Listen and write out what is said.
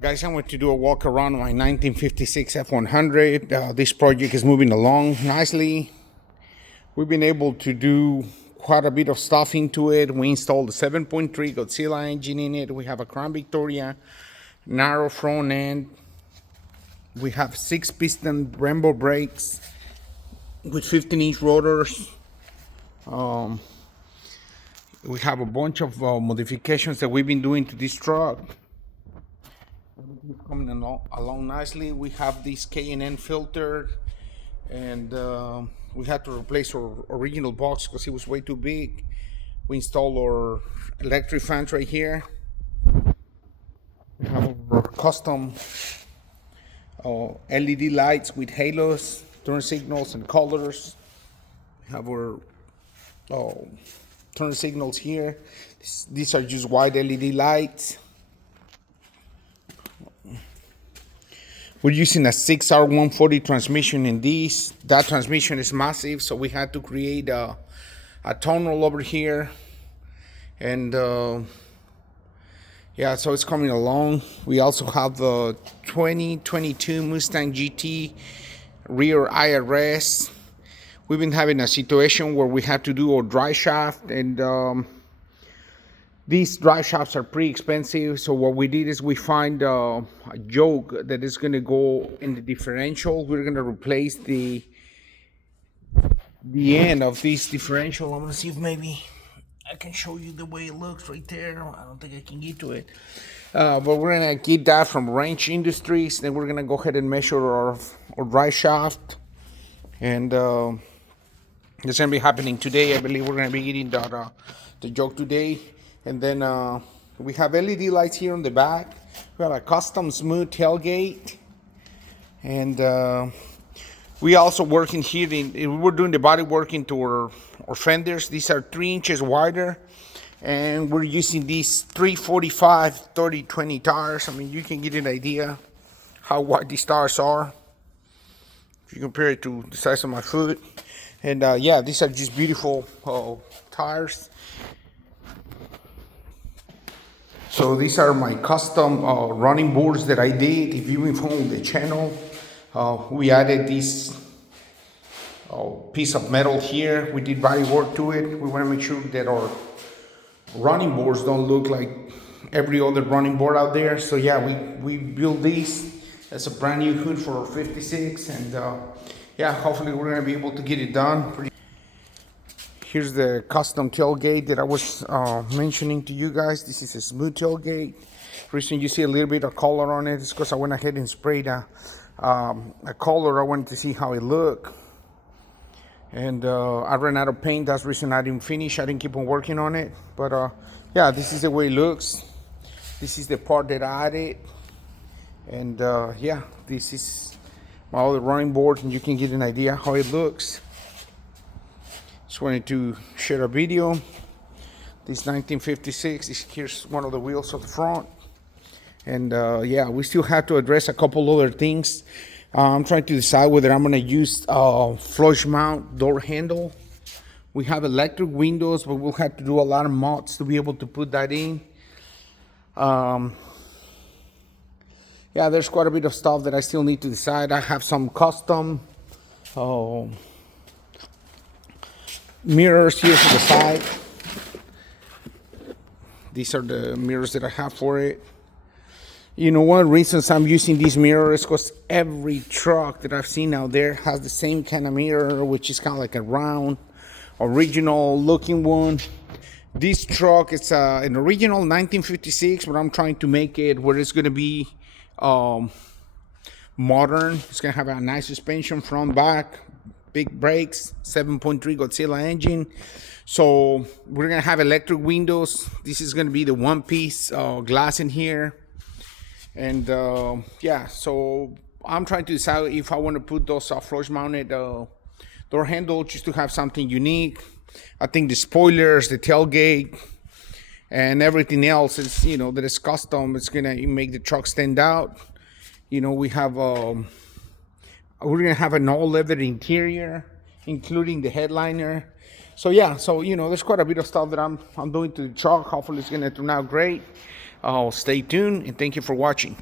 Guys, I want to do a walk around my 1956 F100. This project is moving along nicely. We've been able to do quite a bit of stuff into it. We installed a 7.3 Godzilla engine in it. We have a Crown Victoria, narrow front end. We have 6-piston Brembo brakes with 15-inch rotors. We have a bunch of modifications that we've been doing to this truck. Everything's coming along nicely. We have this K&N filter, and we had to replace our original box because it was way too big. We installed our electric fans right here. We have our custom LED lights with halos, turn signals, and colors. We have our turn signals here. These are just white LED lights. We're using a 6R140 transmission in this. That transmission is massive, so we had to create a tunnel over here. And yeah, so it's coming along. We also have the 2022 Mustang GT rear IRS. We've been having a situation where we have to do our dry shaft, and these dry shafts are pretty expensive. So what we did is we find a yoke that is going to go in the differential. We're going to replace the end of this differential. I'm going to see if maybe I can show you the way it looks right there. I don't think I can get to it. But we're going to get that from Ranch Industries. Then we're going to go ahead and measure our dry shaft. And it's going to be happening today. I believe we're going to be getting the yoke today. And then we have LED lights here on the back. We have a custom smooth tailgate. And we also working here, we're doing the body work into our fenders. These are 3 inches wider. And we're using these 345 30-20 tires. I mean, you can get an idea how wide these tires are if you compare it to the size of my foot. And yeah, these are just beautiful tires. So these are my custom running boards that I did. If you've been following the channel, we added this piece of metal here. We did body work to it. We want to make sure that our running boards don't look like every other running board out there. So yeah, we built these as a brand new hood for our 56, and yeah, hopefully we're going to be able to get it done. Here's the custom tailgate that I was mentioning to you guys. This is a smooth tailgate. Reason you see a little bit of color on it is because I went ahead and sprayed a color. I wanted to see how it looked. And I ran out of paint. That's the reason I didn't finish. I didn't keep on working on it. But yeah, this is the way it looks. This is the part that I added. And yeah, this is my other running board, and you can get an idea how it looks. Just wanted to share a video. This 1956, here's one of the wheels of the front. And yeah, we still have to address a couple other things. I'm trying to decide whether I'm going to use flush mount door handle. We have electric windows, but we'll have to do a lot of mods to be able to put that in. Yeah, there's quite a bit of stuff that I still need to decide. I have some custom mirrors here to the side. These are the mirrors that I have for it. You know, one of the reasons I'm using these mirrors is because every truck that I've seen out there has the same kind of mirror, which is kind of like a round, original looking one. This truck is an original 1956, but I'm trying to make it where it's going to be modern. It's going to have a nice suspension front, back, big brakes, 7.3 Godzilla engine. So we're going to have electric windows. This is going to be the one-piece glass in here. And yeah, so I'm trying to decide if I want to put those flush mounted door handles just to have something unique. I think the spoilers, the tailgate, and everything else is, you know, that is custom. It's gonna make the truck stand out. You know, we have we're gonna have an all leather interior, including the headliner. So yeah, so you know, there's quite a bit of stuff that I'm doing to the truck. Hopefully it's gonna turn out great. Stay tuned, and thank you for watching.